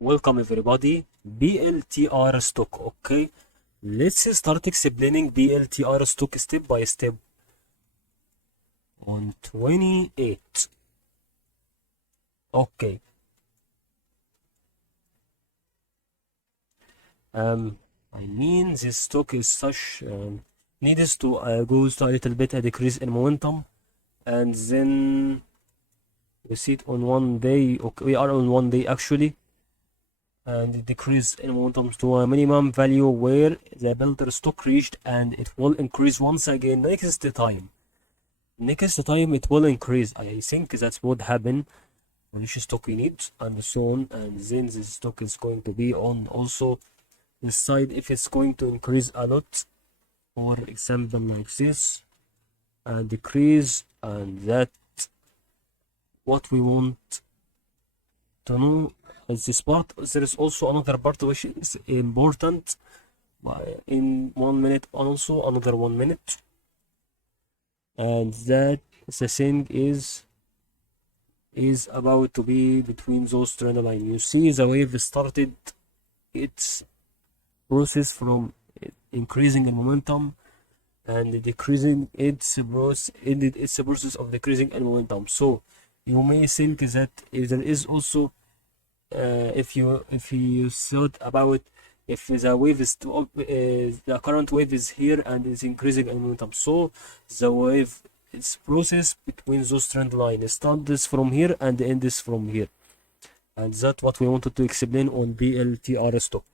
Welcome everybody. PLTR stock. Okay, let's start explaining PLTR stock step by step. On 28. Okay. I mean this stock is such needs to goes to a little bit a decrease in momentum, and then we see it on 1 day. Okay, we are on 1 day actually, and it decrease in momentum to a minimum value where the builder stock reached, and it will increase once again next time. Next time it will increase. I think that's what happened for each stock we need, and so on. And then this stock is going to be on also this side if it's going to increase a lot. For example, like this, and decrease, and that what we want to know is this part. There is also another part which is important in 1 minute, also another 1 minute, and that the thing is about to be between those trend line. You see the wave started its process from increasing in momentum and decreasing its process of decreasing in momentum. So you may think that if there is also if you thought about if the wave is the current wave is here and is increasing in momentum, so the wave its process between those trend lines starts from here and ends from here, and that's what we wanted to explain on PLTR stock.